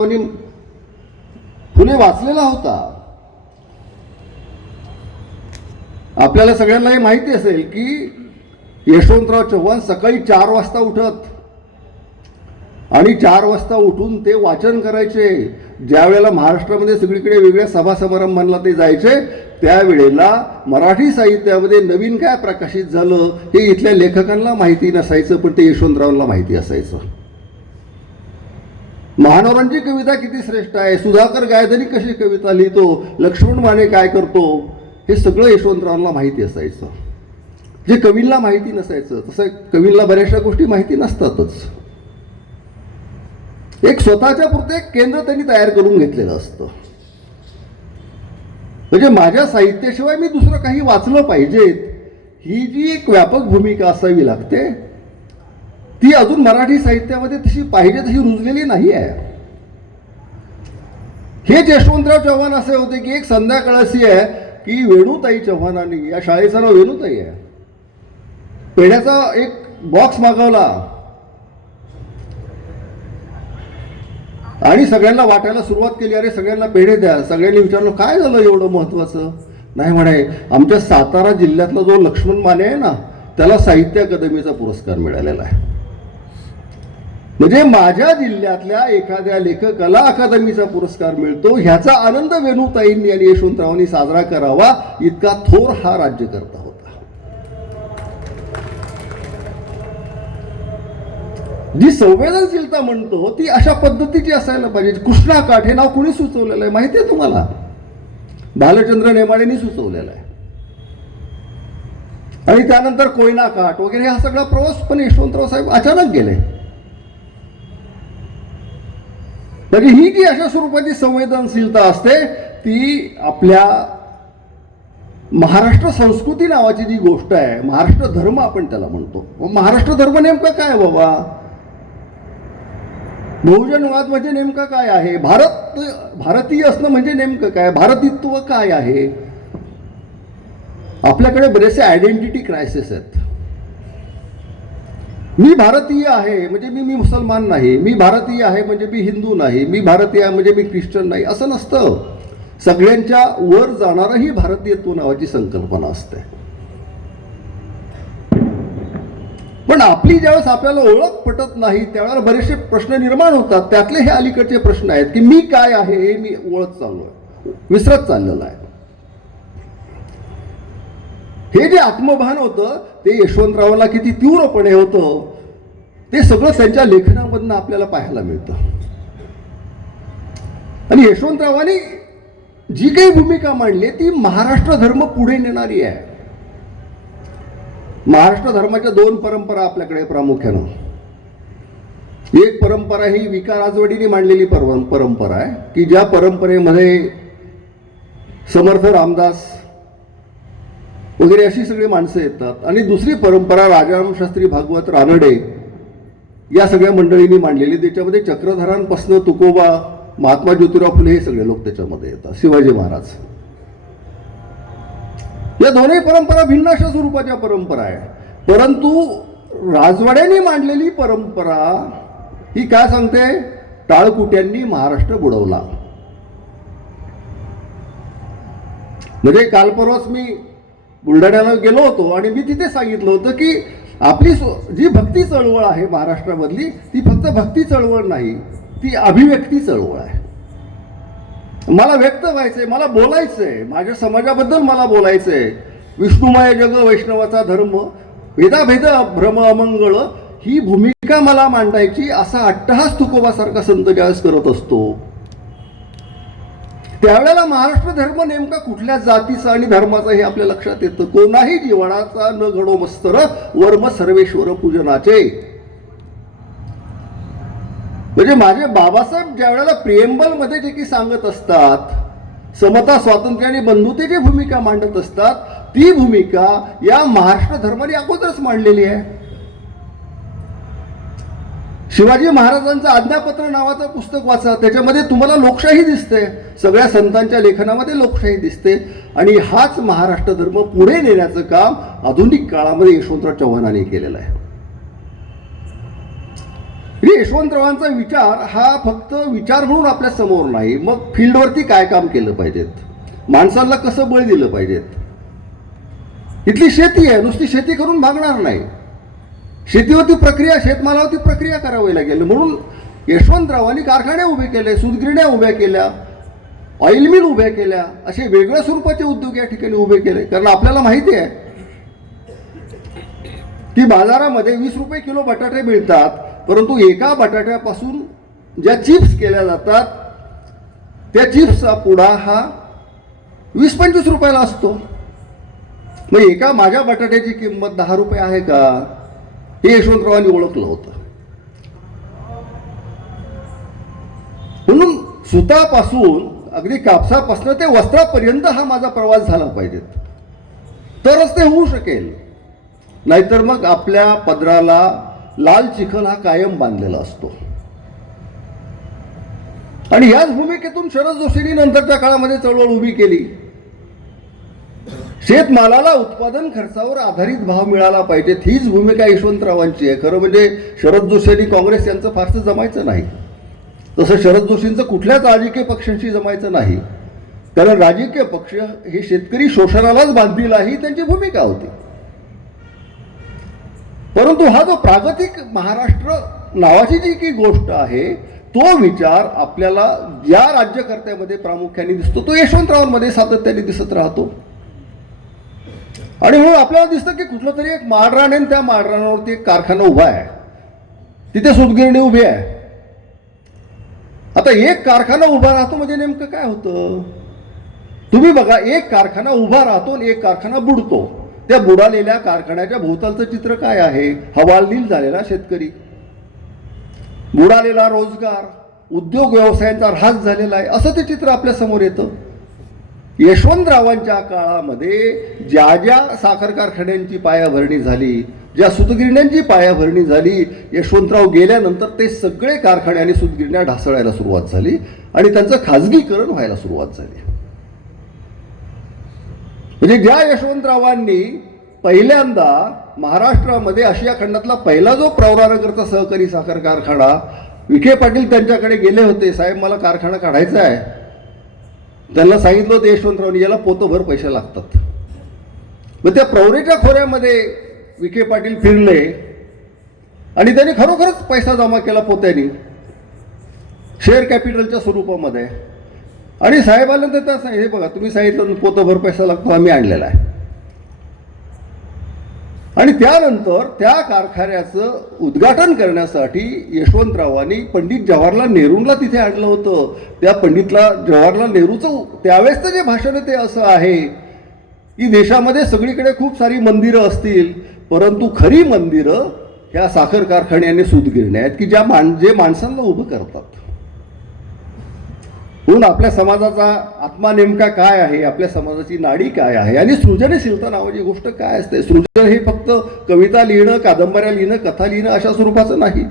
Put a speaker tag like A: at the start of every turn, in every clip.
A: फुले वाचलेला होता. आपल्याला सगळ्यांना हे माहिती असेल की यशवंतराव चव्हाण सकाळी चार वाजता उठत. आणि चार वाजता उठून ते वाचन करायचे. ज्या वेळेला महाराष्ट्रामध्ये सगळीकडे वेगळ्या सभा समारंभांना ते जायचे त्यावेळेला मराठी साहित्यामध्ये नवीन काय प्रकाशित झालं हे इथल्या लेखकांना माहिती नसायचं पण ते यशवंतरावांना माहिती असायचं. महानवरांची कविता किती श्रेष्ठ आहे? सुधाकर गायधनी कशी कविता लिहितो? लक्ष्मण माने काय करतो? हे सगळं यशवंतरावांना माहिती असायचं. जे कवींना माहिती नसायचं तसं कवींना बऱ्याचशा गोष्टी माहिती नसतातच. एक स्वतःच्या पुरते एक केंद्र त्यांनी तयार करून घेतलेलं असतं. म्हणजे माझ्या साहित्याशिवाय मी दुसरं काही वाचलं पाहिजेत ही जी एक व्यापक भूमिका असावी लागते ती अजून मराठी साहित्यामध्ये तशी पाहिजे तशी रुजलेली नाही आहे. हे यशवंतराव चव्हाण असे होते की एक संध्याकाळ अशी आहे की वेणूताई चव्हाणांनी या शाळेचं नाव वेणुताई आहे. पेढ्याचा एक बॉक्स मागवला. आणि सगळ्यांना वाटायला सुरुवात केली अरे सगळ्यांना पेढे द्या. सगळ्यांनी विचारलं काय झालं एवढं महत्वाचं? नाही म्हणे आमच्या सातारा जिल्ह्यातला जो लक्ष्मण माने आहे ना त्याला साहित्य अकादमीचा पुरस्कार मिळालेला आहे. म्हणजे माझ्या जिल्ह्यातल्या एखाद्या लेखकाला अकादमीचा पुरस्कार मिळतो ह्याचा आनंद वेणुताईंनी आणि यशवंतरावांनी साजरा करावा इतका थोर हा राज्यकर्ता होता. जी संवेदनशीलता म्हणतो ती अशा पद्धतीची असायला पाहिजे. कृष्णा काठ हे नाव कुणी सुचवलेलं आहे माहिती आहे तुम्हाला? भालचंद्र नेमाडेंनी सुचवलेलं आहे. आणि त्यानंतर कोयना काठ वगैरे हा सगळा प्रवास पण यशवंतराव साहेब अचानक गेले. म्हणजे ही जी अशा स्वरूपाची संवेदनशीलता असते ती आपल्या महाराष्ट्र संस्कृती नावाची जी गोष्ट आहे महाराष्ट्र धर्म आपण त्याला म्हणतो. महाराष्ट्र धर्म नेमका काय बाबा? बहुजनवाद म्हणजे नेमकं काय आहे? भारत भारतीय असणं म्हणजे नेमकं काय? भारतित्व काय आहे? आपल्याकडे बरेचसे आयडेंटिटी क्रायसिस आहेत. मी भारतीय आहे म्हणजे मी मी मुसलमान नाही मी भारतीय आहे म्हणजे मी हिंदू नाही मी भारतीय आहे म्हणजे मी ख्रिश्चन नाही असं नसतं. सगळ्यांच्या वर जाणारही भारतीयत्व नावाची संकल्पना असते. पण आपली ज्यावेळेस आपल्याला ओळख पटत नाही त्यावेळेला बरेचसे प्रश्न निर्माण होतात. त्यातले हे अलीकडचे प्रश्न आहेत की मी काय आहे हे मी ओळख चाललोय विसरत चाललेलं आहे. हे जे आत्मभान होतं ते यशवंतरावाला किती तीव्रपणे होतं ते सगळं त्यांच्या लेखनामधनं आपल्याला पाहायला मिळतं. आणि यशवंतरावांनी जी काही भूमिका मांडली ती महाराष्ट्र धर्म पुढे नेणारी आहे. महाराष्ट्र धर्माच्या दोन परंपरा आपल्याकडे प्रामुख्यानं. एक परंपरा ही विकार आजवडीने मांडलेली परंपरा आहे की ज्या परंपरेमध्ये समर्थ रामदास वगैरे अशी सगळी माणसं येतात. आणि दुसरी परंपरा राजाराम शास्त्री भागवत रानडे या सगळ्या मंडळींनी मांडलेली त्याच्यामध्ये चक्रधरांपासनं तुकोबा महात्मा ज्योतिराव फुले हे सगळे लोक त्याच्यामध्ये येतात. शिवाजी महाराज. या दोन्ही परंपरा भिन्न अशा स्वरूपाच्या परंपरा आहे परंतु राजवाड्यांनी मांडलेली परंपरा ही काय सांगते? टाळकुट्यांनी महाराष्ट्र बुडवला. म्हणजे काल परवाच मी बुलढाण्याला गेलो होतो आणि मी तिथे सांगितलं होतं की आपली जी भक्ती चळवळ आहे महाराष्ट्रामधली ती फक्त भक्ती चळवळ नाही ती अभिव्यक्ती चळवळ आहे. मला व्यक्त व्हायचंय मला बोलायचंय माझ्या समाजाबद्दल मला बोलायचंय. विष्णुमय जग वैष्णवाचा धर्म भेदाभेद भ्रम अमंगळ ही भूमिका मला मांडायची असा अट्टहास तुकोबासारखा संत ज्यावेळेस करत असतो. त्यावेळेला महाराष्ट्र धर्म नेमका कुठल्या जातीचा आणि धर्माचा हे आपल्या लक्षात येतं? कोणाही जीवनाचा न घडो मस्तर वर्म सर्वेश्वर पूजनाचे. म्हणजे माझे बाबासाहेब ज्या वेळेला प्रिएम्बलमध्ये जे की सांगत असतात समता स्वातंत्र्य आणि बंधुतेची भूमिका मांडत असतात ती भूमिका या महाराष्ट्र धर्माने अगोदरच मांडलेली आहे. शिवाजी महाराजांचं आज्ञापत्र नावाचं पुस्तक वाचा त्याच्यामध्ये तुम्हाला लोकशाही दिसते. सगळ्या संतांच्या लेखनामध्ये लोकशाही दिसते. आणि हाच महाराष्ट्र धर्म पुढे नेण्याचं काम आधुनिक काळामध्ये यशवंतराव चव्हाणांनी केलेलं आहे. म्हणजे यशवंतरावांचा विचार हा फक्त विचार म्हणून आपल्यासमोर नाही मग फील्डवरती काय काम केलं पाहिजेत? माणसांना कसं बळ दिलं पाहिजेत? इथली शेती आहे नुसती शेती करून भागणार नाही. शेतीवरती प्रक्रिया शेतमालावरती प्रक्रिया करावी लागेल. म्हणून यशवंतरावांनी कारखाने उभे केले सुदगिरण्या उभ्या केल्या ऑइल मिल उभ्या केल्या असे वेगळ्या स्वरूपाचे उद्योग या ठिकाणी उभे केले. कारण आपल्याला माहिती आहे की बाजारामध्ये वीस रुपये किलो बटाटे मिळतात परंतु एका बटाट्यापासून ज्या चिप्स केल्या जातात त्या चिप्सचा पुडा हा वीस पंचवीस रुपयाला असतो. मग एका माझ्या बटाट्याची किंमत दहा रुपये आहे का? हे यशवंतरावांनी ओळखलं होतं. म्हणून सुतापासून अगदी कापसापासून ते वस्त्रापर्यंत हा माझा प्रवास झाला पाहिजे. तरच ते होऊ शकेल. नाहीतर मग आपल्या पदराला लाल चिखल हा कायम बांधलेला असतो. आणि याच भूमिकेतून शरद जोशींनी नंतरच्या काळामध्ये चळवळ उभी केली. शेतमालाला उत्पादन खर्चावर आधारित भाव मिळाला पाहिजे हीच भूमिका यशवंतरावांची आहे. खरं म्हणजे शरद जोशी आणि काँग्रेस यांचं फारसं जमायचं नाही. तसं शरद जोशींचं कुठल्याच राजकीय पक्षांशी जमायचं नाही. कारण राजकीय पक्ष हे शेतकरी शोषणालाच बांधतील ही त्यांची भूमिका होती. परंतु हा जो प्रागतिक महाराष्ट्र नावाची जी की गोष्ट आहे तो विचार आपल्याला ज्या राज्यकर्त्यामध्ये प्रामुख्याने दिसतो. तो यशवंतरावांमध्ये सातत्याने दिसत राहतो. आणि म्हणून आपल्याला दिसतं की कुठलं तरी एक माळरान आहे आणि त्या माळरानावरती एक कारखाना उभा आहे. तिथे सुतगिरणी उभी आहे. आता एक कारखाना उभा राहतो म्हणजे नेमकं काय होतं? तुम्ही बघा एक कारखाना उभा राहतो आणि एक कारखाना बुडतो. त्या बुडालेल्या कारखान्याच्या भोवतालचं चित्र काय आहे? हवालदिल झालेला शेतकरी. बुडालेला रोजगार उद्योग व्यवसायांचा ऱ्हास झालेला आहे. असं ते चित्र आपल्यासमोर येतं. यशवंतरावांच्या काळामध्ये ज्या ज्या साखर कारखान्यांची पायाभरणी झाली ज्या सुतगिरण्यांची पायाभरणी झाली यशवंतराव गेल्यानंतर ते सगळे कारखाने आणि सुतगिरण्या ढासळायला सुरुवात झाली आणि त्यांचं खाजगीकरण व्हायला सुरुवात झाली. म्हणजे ज्या यशवंतरावांनी पहिल्यांदा महाराष्ट्रामध्ये आशिया खंडातला पहिला जो प्रवरानगरचा सहकारी साखर कारखाना विखे पाटील त्यांच्याकडे गेले होते साहेब मला कारखाना काढायचा आहे. त्यांना सांगितलं होतं यशवंतरावनी याला पोतोभर पैसे लागतात. मग त्या प्रवरेच्या खोऱ्यामध्ये विखे पाटील फिरले आणि त्यांनी खरोखरच पैसा जमा केला पोत्यानी शेअर कॅपिटलच्या स्वरूपामध्ये. आणि साहेबांना तर त्या हे बघा तुम्ही सांगितलं पोतोभर पैसा लागतो आम्ही आणलेला आहे. आणि त्यानंतर त्या कारखान्याचं उद्घाटन करण्यासाठी यशवंतरावांनी पंडित जवाहरलाल नेहरूंना तिथे आणलं होतं. त्या पंडितला जवाहरलाल नेहरूचं त्यावेळेसचं जे भाषण आहे ते असं आहे की देशामध्ये सगळीकडे खूप सारी मंदिरं असतील परंतु खरी मंदिरं ह्या साखर कारखान्याने सुदगिरण्या आहेत की ज्या मान जे माणसांना उभं करतात. म्हणून आपल्या समाजाचा आत्मा नेमका काय आहे? आपल्या समाजाची नाडी काय आहे? आणि सृजनशीलता नावाची गोष्ट काय असते? सृजन हे फक्त कविता लिहिणं कादंबऱ्या लिहिणं कथा लिहिणं अशा स्वरूपाचं नाही.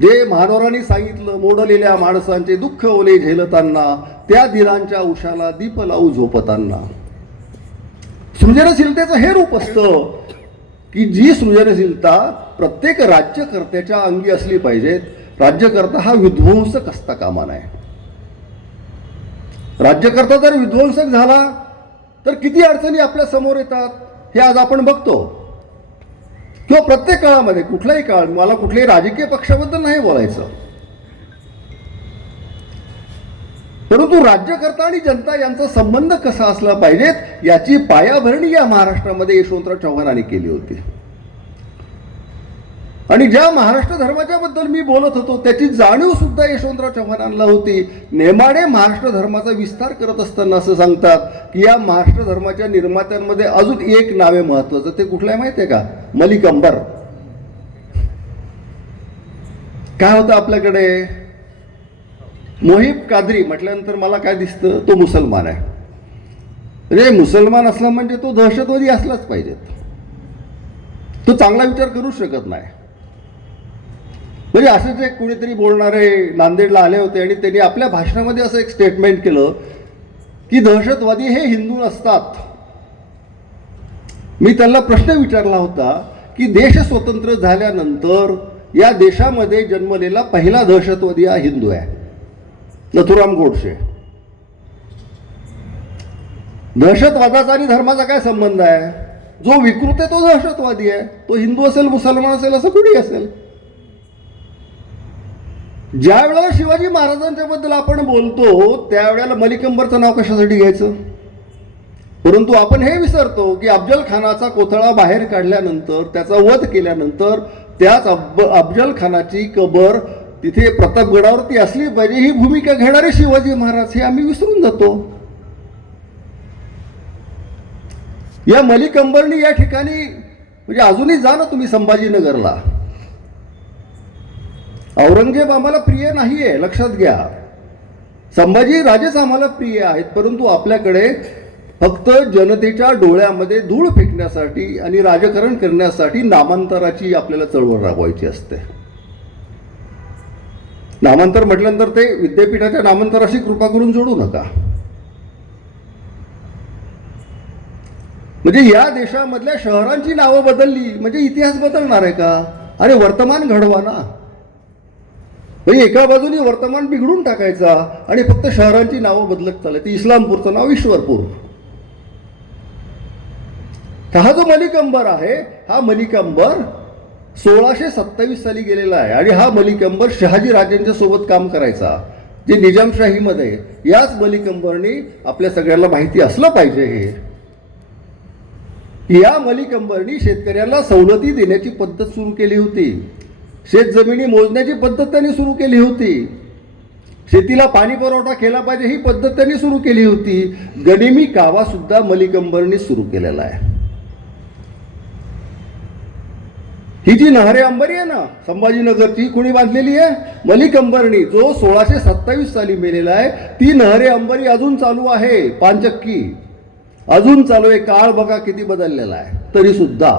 A: जे महानोरांनी सांगितलं मोडलेल्या माणसांचे दुःख ओले झेलताना त्या दिनांच्या उशाला दीप लावू झोपताना. सृजनशीलतेचं हे रूप असतं की जी सृजनशीलता प्रत्येक राज्यकर्त्याच्या अंगी असली पाहिजेत राज्यकर्ता हा विध्वंसक असता कामा नये राज्यकर्ता जर विध्वंसक झाला तर किती अडचणी आपल्यासमोर येतात हे आज आपण बघतो. किंवा प्रत्येक काळामध्ये कुठलाही काळ मला कुठल्याही राजकीय पक्षाबद्दल नाही बोलायचं. परंतु राज्यकर्ता आणि जनता यांचा संबंध कसा असला पाहिजेत याची पायाभरणी या महाराष्ट्रामध्ये यशवंतराव चव्हाणांनी केली होती. आणि ज्या महाराष्ट्र धर्माच्या बद्दल मी बोलत होतो त्याची जाणीव सुद्धा यशवंतराव चव्हाणांना होती. नेमाडे महाराष्ट्र धर्माचा विस्तार करत असताना असं सांगतात की या महाराष्ट्र धर्माच्या निर्मात्यांमध्ये अजून एक नावे महत्वाचं ते कुठलं आहे माहिती आहे का? मलिक अंबर. काय होतं आपल्याकडे? मोहिब कादरी म्हटल्यानंतर मला काय दिसतं? तो मुसलमान आहे. म्हणजे मुसलमान असला म्हणजे तो दहशतवादी असलाच पाहिजेत. तो चांगला विचार करू शकत नाही. म्हणजे असंच एक कुणीतरी बोलणारे नांदेडला आले होते आणि त्यांनी आपल्या भाषणामध्ये असं एक स्टेटमेंट केलं की दहशतवादी हे हिंदू नसतात. मी त्यांना प्रश्न विचारला होता की देश स्वतंत्र झाल्यानंतर या देशामध्ये जन्मलेला पहिला दहशतवादी हा हिंदू आहे. नथुराम गोडसे. दहशतवादाचा आणि धर्माचा काय संबंध आहे? जो विकृत आहे तो दहशतवादी आहे. तो हिंदू असेल मुसलमान असेल असं कुणी असेल. ज्या वेळेला शिवाजी महाराजांच्या बद्दल आपण बोलतो त्यावेळेला मलिकंबरचं नाव कशासाठी घ्यायचं? परंतु आपण हे विसरतो की अफजल खानाचा कोथळा बाहेर काढल्यानंतर त्याचा वध केल्यानंतर त्याच अब अफजल खानाची कबर तिथे प्रतापगडावरती असली पाहिजे ही भूमिका घेणारे शिवाजी महाराज हे आम्ही विसरून जातो. या मलिकंबरनी या ठिकाणी म्हणजे अजूनही जा ना तुम्ही संभाजीनगरला. औरंगजेब आम्हाला प्रिय नाहीये लक्षात घ्या. संभाजी राजेच आम्हाला प्रिय आहेत परंतु आपल्याकडे फक्त जनतेच्या डोळ्यामध्ये धूळ फेकण्यासाठी आणि राजकारण करण्यासाठी नामांतराची आपल्याला चळवळ राबवायची असते. नामांतर म्हटल्यानंतर ते विद्यापीठाच्या नामांतराशी कृपा करून जोडू नका. म्हणजे या देशामधल्या शहरांची नावं बदलली म्हणजे इतिहास बदलणार आहे का? अरे वर्तमान घडवा ना. म्हणजे एका बाजूने वर्तमान बिघडून टाकायचा आणि फक्त शहरांची नावं बदलत चालायची इस्लामपूरचं नाव ईश्वरपूर. हा जो मलिक अंबर आहे हा मलिक अंबर सोळाशे सत्तावीस साली गेलेला आहे आणि हा मलिक अंबर शहाजी राजेंच्या सोबत काम करायचा. जे निजामशाहीमध्ये याच मलिकंबरनी आपल्या सगळ्यांना माहिती असलं पाहिजे हे. या मलिक अंबरनी शेतकऱ्यांना सवलती देण्याची पद्धत सुरू केली होती. शेत जमिनी मोजण्याची पद्धत त्यांनी सुरू केली होती. शेतीला पाणी पुरवठा केला पाहिजे ही पद्धत त्यांनी सुरू केली होती. गनिमी कावा सुद्धा मलिकंबरनी सुरू केलेला आहे. ही जी नहरे अंबरी आहे ना संभाजीनगरची कुणी बांधलेली आहे? मलिक जो सोळाशे सत्तावीस साली मेलेला आहे ती नहरे अंबरी अजून चालू आहे पानचक्की. अजून चालू आहे काळ बघा किती बदललेला आहे. तरी सुद्धा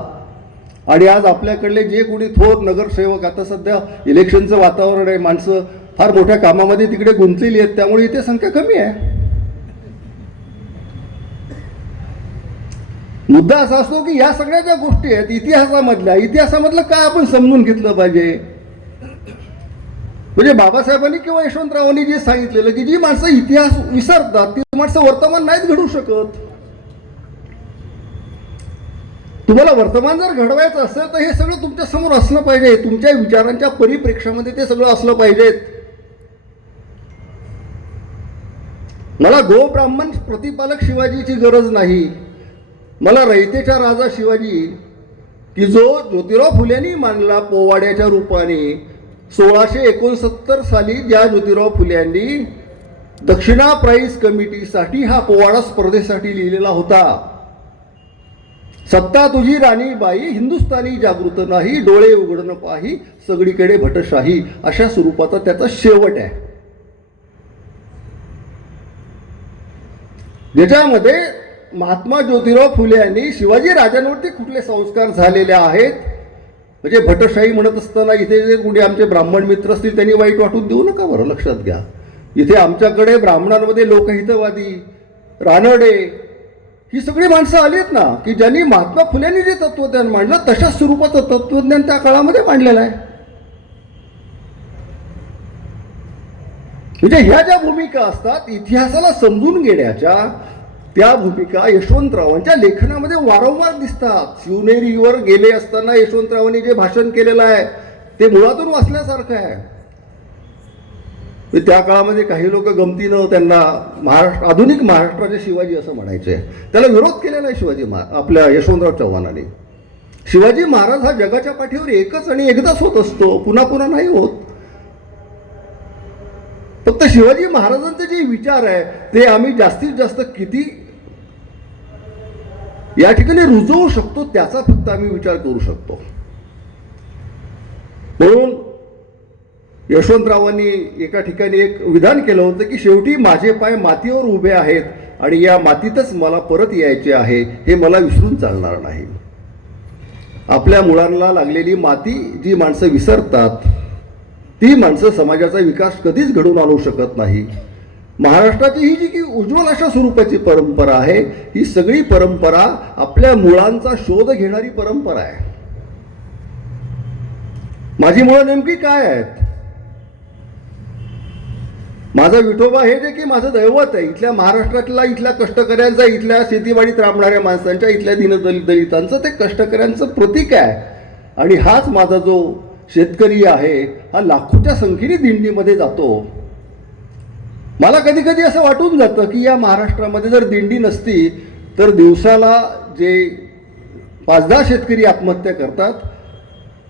A: आणि आज आपल्याकडले जे कोणी थोर नगरसेवक आता सध्या इलेक्शनचं वातावरण आहे माणसं फार मोठ्या कामामध्ये तिकडे गुंतलेली आहेत त्यामुळे इथे संख्या कमी आहे. मुद्दा असा असतो की या सगळ्या ज्या गोष्टी आहेत इतिहासामधल्या इतिहासामधलं काय आपण समजून घेतलं पाहिजे? म्हणजे बाबासाहेबांनी किंवा यशवंतरावांनी जे सांगितलेलं की जी माणसं इतिहास विसरतात ती माणसं वर्तमान नाहीच घडू शकत. तुम्हाला वर्तमान जर घडवायचं असेल तर हे सगळं तुमच्यासमोर असलं पाहिजे. तुमच्या विचारांच्या परिप्रेक्षामध्ये ते सगळं असलं पाहिजेत मला गो ब्राह्मण प्रतिपालक शिवाजीची गरज नाही. मला रयतेचा राजा शिवाजी की जो ज्योतिराव फुलेंनी मानला पोवाड्याच्या रूपाने सोळाशे एकोणसत्तर साली ज्या ज्योतिराव फुल्यांनी दक्षिणा प्राईज कमिटीसाठी हा पोवाडा स्पर्धेसाठी लिहिलेला होता. सत्ता तुझी राणीबाई हिंदुस्थानी जागृत नाही डोळे उघडणं पाही सगळीकडे भटशाही अशा स्वरूपाचा त्याचा शेवट आहे. ज्याच्यामध्ये महात्मा ज्योतिराव फुले यांनी शिवाजी राजांवरती कुठले संस्कार झालेले आहेत? म्हणजे भटशाही म्हणत असताना इथे जे कुणी आमचे ब्राह्मण मित्र असतील त्यांनी वाईट वाटून देऊ नका बरं लक्षात घ्या. इथे आमच्याकडे ब्राह्मणांमध्ये लोकहितवादी रानडे ही सगळी माणसं आली आहेत ना की ज्यांनी महात्मा फुल्यांनी जे तत्वज्ञान मांडलं तशाच स्वरूपाचं तत्वज्ञान त्या काळामध्ये मांडलेलं आहे. म्हणजे ह्या ज्या भूमिका असतात इतिहासाला समजून घेण्याच्या त्या भूमिका यशवंतरावांच्या लेखनामध्ये वारंवार दिसतात. शिवनेरीवर गेले असताना यशवंतरावांनी जे भाषण केलेलं आहे ते मुळातून वाचल्यासारखं आहे. त्या काळामध्ये काही लोक गमतीनं त्यांना महाराष्ट्र आधुनिक महाराष्ट्राचे शिवाजी असं म्हणायचे. त्याला विरोध केलेला आहे शिवाजी महा आपल्या यशवंतराव चव्हाणांनी. शिवाजी महाराज हा जगाच्या पाठीवर एकच आणि एकदाच होत असतो. पुन्हा पुन्हा नाही होत. फक्त शिवाजी महाराजांचे जे विचार आहे ते आम्ही जास्तीत जास्त किती या ठिकाणी रुजवू शकतो त्याचा फक्त आम्ही विचार करू शकतो. म्हणून यशवंतरावांनी एका ठिकाणी एक विधान केलं होतं की शेवटी माझे पाय मातीवर उभे आहेत आणि या मातीतच मला परत यायचे आहे हे मला विसरून चालणार नाही. आपल्या मुलांना लागलेली माती जी माणसं विसरतात ती माणसं समाजाचा विकास कधीच घडवून आणू शकत नाही. महाराष्ट्राची ही जी की उज्ज्वल अशा स्वरूपाची परंपरा आहे ही सगळी परंपरा आपल्या मुळांचा शोध घेणारी परंपरा आहे. माझी मुळं नेमकी काय आहेत? माझा विठोबा हे जे की माझं दैवत आहे. इथल्या महाराष्ट्रातला इथल्या कष्टकऱ्यांचा इथल्या शेतीवाडीत राबणाऱ्या माणसांच्या इथल्या दिनदलित दलितांचं ते कष्टकऱ्यांचं प्रतीक आहे. आणि हाच माझा जो शेतकरी आहे हा लाखोच्या संख्येने दिंडीमध्ये जातो. मला कधी कधी असं वाटून जातं की या महाराष्ट्रामध्ये जर दिंडी नसती तर दिवसाला जे पाच दहा शेतकरी आत्महत्या करतात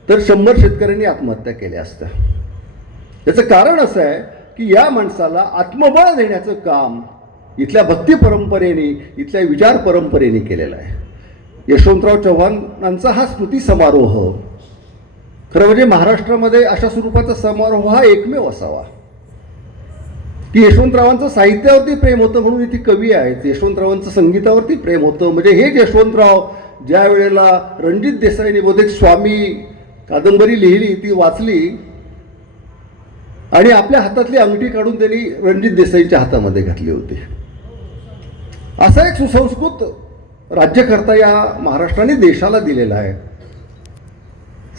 A: तर शंभर शेतकऱ्यांनी आत्महत्या केल्या असत्या. याचं कारण असं आहे की या माणसाला आत्मबळ देण्याचं काम इथल्या भक्ती परंपरेने इथल्या विचार परंपरेने केलेलं आहे. यशवंतराव चव्हाणांचा हा स्मृती समारोह खरं म्हणजे महाराष्ट्रामध्ये अशा स्वरूपाचा समारोह हा एकमेव असावा. की यशवंतरावांचं साहित्यावरती प्रेम होतं म्हणून इथे कवी आहेत यशवंतरावांचं संगीतावरती प्रेम होतं. म्हणजे हेच यशवंतराव ज्या वेळेला रणजित देसाईने निबोधित स्वामी कादंबरी लिहिली ती वाचली आणि आपल्या हातातली अंगठी काढून त्यांनी रणजित देसाईच्या हातामध्ये घातली होती. असा एक सुसंस्कृत राज्यकर्ता या महाराष्ट्राने देशाला दिलेला आहे.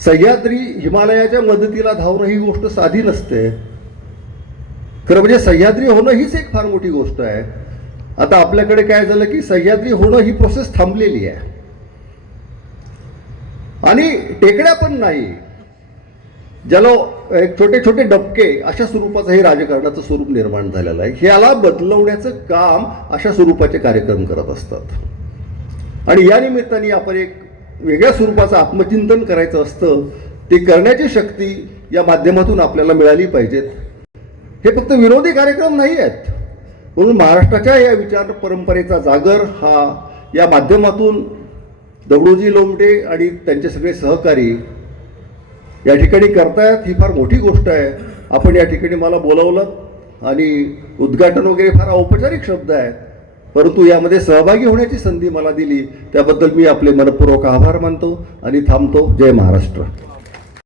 A: सह्याद्री हिमालयाच्या मदतीला धावणं ही गोष्ट साधी नसते. खरं म्हणजे सह्याद्री होणं हीच एक फार मोठी गोष्ट आहे. आता आपल्याकडे काय झालं की सह्याद्री होणं ही प्रोसेस थांबलेली आहे. आणि टेकड्या पण नाही. ज्याला एक छोटे छोटे डबके अशा स्वरूपाचं हे राजकारणाचं स्वरूप निर्माण झालेलं आहे. ह्याला बदलवण्याचं काम अशा स्वरूपाचे कार्यक्रम करत असतात. आणि या निमित्ताने आपण एक वेगळ्या स्वरूपाचं आत्मचिंतन करायचं असतं ते करण्याची शक्ती या माध्यमातून आपल्याला मिळाली पाहिजेत. हे फक्त विरोधी कार्यक्रम नाही आहेत. म्हणून महाराष्ट्राच्या या विचार परंपरेचा जागर हा या माध्यमातून दगडोजी लोमटे आणि त्यांचे सगळे सहकारी या ठिकाणी करतायत ही फार मोठी गोष्ट आहे. आपण या ठिकाणी मला बोलवलं आणि उद्घाटन वगैरे फार औपचारिक शब्द आहेत. परंतु यामध्ये सहभागी होण्याची संधी मला दिली. त्याबद्दल मी आपले मनपूर्वक आभार मानतो आणि थांबतो. जय महाराष्ट्र.